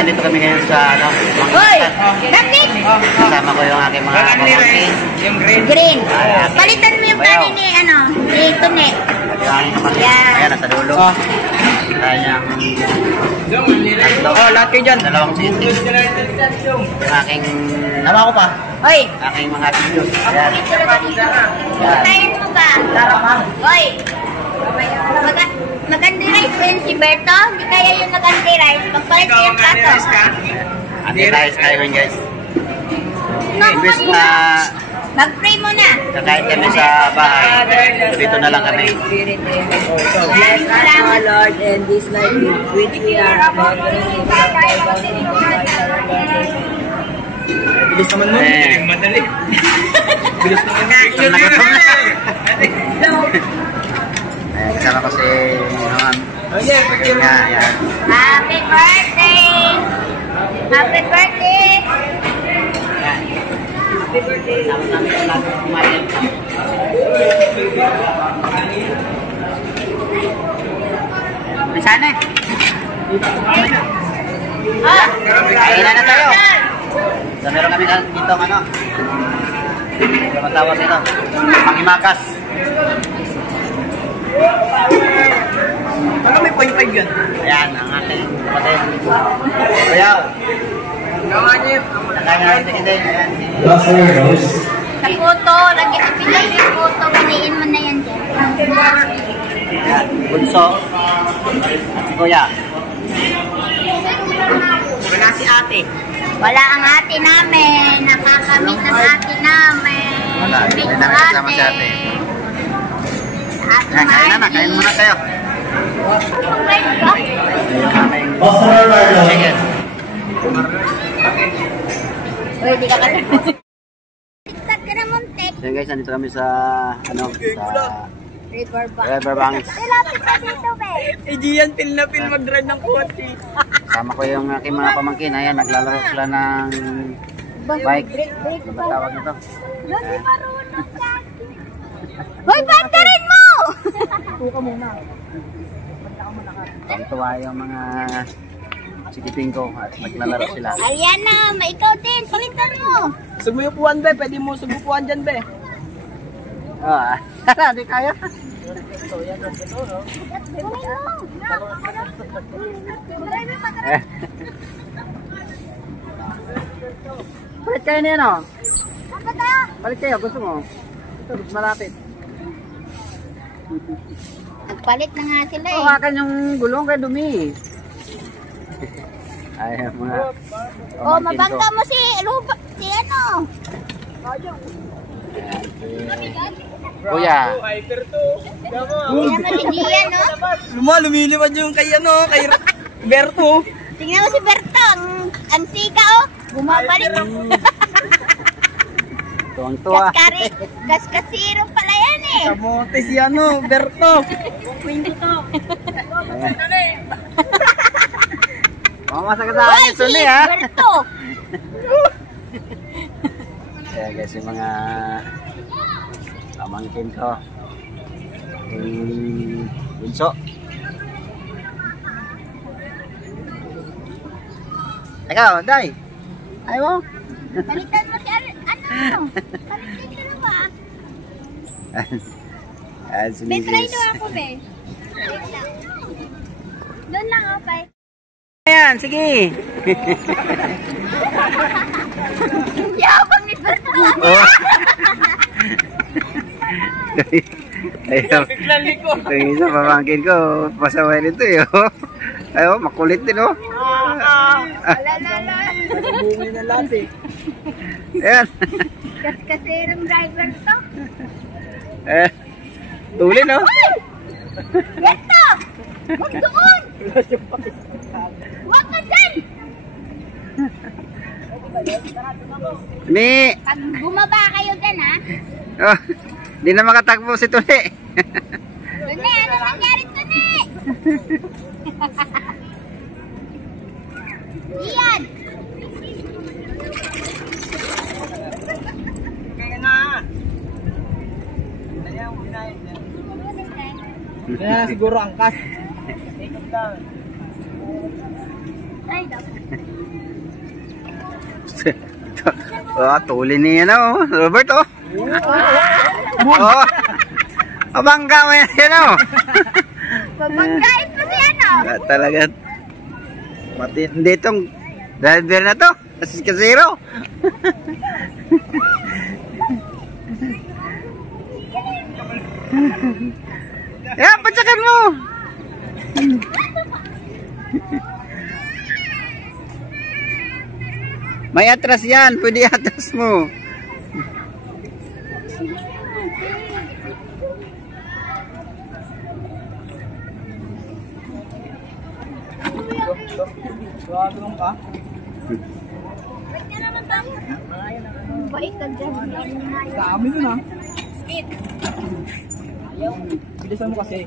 nandito kami ngayon sa ano. Hoy! Bakit? Kasama ko yung aking mga pamangkin. Yung green. Green. Palitan mo yung kanin ni ano, ni Tune. Ayan, nasa dulo. Kanyang Lahat kayo dyan. dalawang sisi. Yung aking, nama ko pa. Hoy! Aking mga videos. Ayan. Patayin mo ba? Hoy! Mag-anti-rice ba yun si Berto? Hindi kaya yung mag-anti-rice. Magpalit ko yung plato. Anti-rice tayo yun, guys. Naku, Imbes na mag-pray muna. kakain kami sa bahay, dito na lang kami. Bless us, O Lord, and this life which we are about to receive. Bilis naman mo. Madali. Bilis naman mo. Gutom na gutom na. Kasama ko si Noam. Ayan nga, ayan. Happy birthday! Happy birthday! Kasama namin sa lahat ng kumain. Sana eh. Kailan na tayo? So, meron kami dito ano. Ano matawag nito? Pangimakas. Ano may point 5 yan? Ayan, ang ating kapatid. Kuyaw. Gawa niya yun. Nakain na rin hindi. Ayan. Sa photo, lagyan ang pinag yung photo, piliin mo na yan dyan. Ayan. Bunso. At si Kuya. Wala si ate. Wala ang ate namin. Nakakamit ang ate namin. Wala. Big Hindi namin kasama si ate. Ate Ayan, kain na. Margie. Kain muna kayo. Kumain ka? Yung aming chicken. Uy, di ka kasi. Tiktat ka na muntik. Ayan guys, nandito kami sa ano, sa Riverbank. Riverbanks. Lapit ka dito, be. Eh, Gian, pil na pil mag-drive ng kotse. Kasama ko yung aking mga pamangkin. Ayan, naglalaro sila ng bike. Ano ba tawag nito? Hindi marunong ka. Hoy, bandarin mo! Tuka muna. Tuwa yung mga sikiping ko at naglalaro sila. Ayan na, may ikaw din. Palitan mo. Sumupuan, be. Pwede mo sumupuan dyan, be. Ah, di kaya. Palit kayo niya, no? Palit kayo, gusto mo? Ito, mas malapit. Nagpalit na nga sila eh. Hawakan yung gulong kay dumi. Ay, mga Oh, mabangga mo si Ruba, si ano. Kuya. Hyper to. Tingnan mo si Gian, no? Lumilipad yung kay ano, kay Berto. Tingnan mo si Berto, ang sika, oh. Bumabalik. Tuwang-tuwa. Kaskasiro pala yan eh. Kamote si ano, Berto. Mamasa ka sa akin ito ni, ha? Berto. Kaya guys, yung mga pamangkin ko. Bunso. Ikaw, Day. Ayaw mo? Palitan mo si ano? Palitan ka na ba? May try doon ako, be. Doon lang, okay. Ayan, sige. Yabang ni Berto. Oh. Ayun. Biglang liko. Ito yung isa, pamangkin ko. Pasaway nito eh. Oh. Ayaw, makulit din oh. Alalala. Bungi na lahat eh. Ayan. Kaskasirong driver to. Tulin oh. Berto! Huwag doon! Huwag ka dyan! Ni. Pag bumaba kayo dyan, ha? Oh, di na makatagpo si Tuli. Tune, ano nangyari, Tune? Iyan! Kaya na. Kaya siguro angkas. Ay, dapat. Tuli niya na, oh. Robert, oh. Oh. Abangga mo yan, oh. Babanggain pa siya, no? Talaga. Matindi itong driver na to. Kasi kasiro. Yan, patsakan mo. May atras yan. Pwede atras mo. Gagawin ka? Ba't ka naman tayo? Bait ka dyan. Dami nun ah. Skit. Bilisan mo kasi.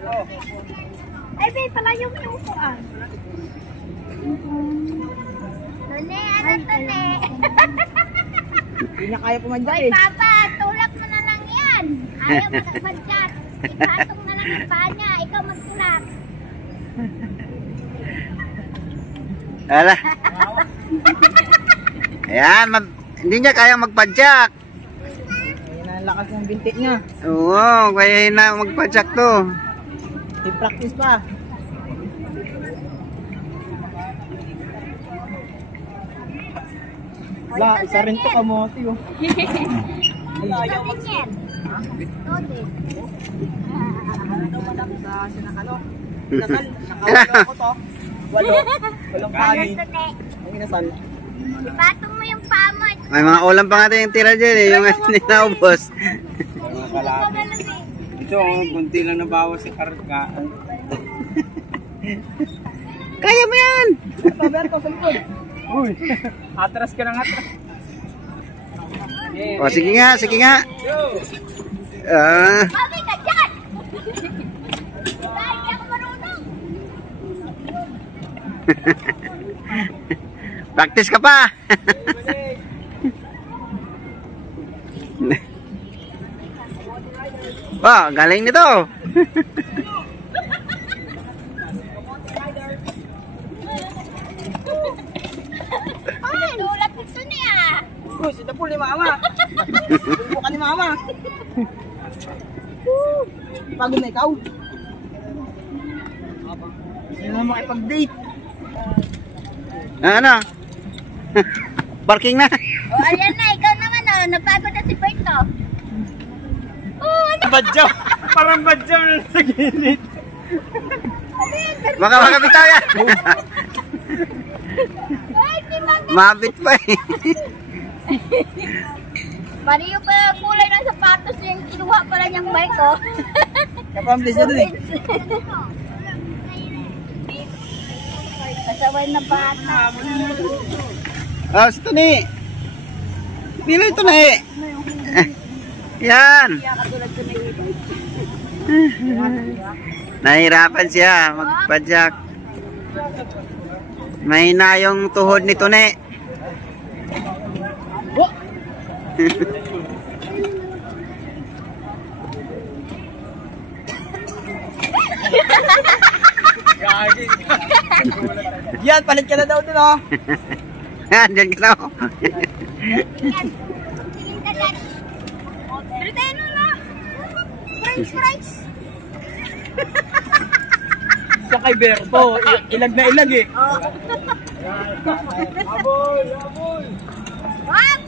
Ay, babe, palayo mo yung upuan. Tune, ano tune? Hindi na kaya pumadyak Hoy, eh. Papa, tulak mo na lang yan. Ayaw mo nagmadyak. Ipatong na lang yung paa niya. Ikaw magtulak. Ala. Ayan, hindi niya kayang magpadyak. Ayan ang lakas ng binti niya. Oo, kaya na magpadyak to. I-practice pa. Wala, isa rin to kamote oh. Ayaw mo yan. Tode. Sa sinakalo. Nakawala ako to. Walang kanin. Tune. Ang inasal. Ipatong mo yung paa mo. May mga ulam pa nga tayong tira dyan eh, yung hindi naubos. Ito, kunti lang nabawas sa kargaan. Kaya mo yan! Ito, Berto, sa likod. Uy, atras ka ng atras. O, sige nga, sige nga. Ah, Mami ka dyan! Dahil di ako marunong. practice ka pa. Wow, galing nito. Ay, tulak ito niya. Uy, si Tapul ni Mama. Bukan ni Mama. Pagod na ikaw. Hindi na makipag-date. Ano? Parking na. O, ayan na. Ikaw naman, oh. Napagod na si Berto. Oh, ano? Badyaw. Parang badyaw na sa gilid. Baka makabitaw yan. Ay, di ba? Mabit pa eh. Pariyo pa kulay ng sapatos yung kinuha pala niyang bike, oh. Kapamblis niya dun eh. Kasaway na bata. Oh, ito ni. Pilo ito na eh. Yan. Nahirapan siya magpadyak. Mahina yung tuhod nito ne. Yan, palit ka na daw dun oh. Yan, dyan ka na. Tingin ka dyan. Triteno na. French fries. Sa kay Berto, ilag na ilag eh. Wag!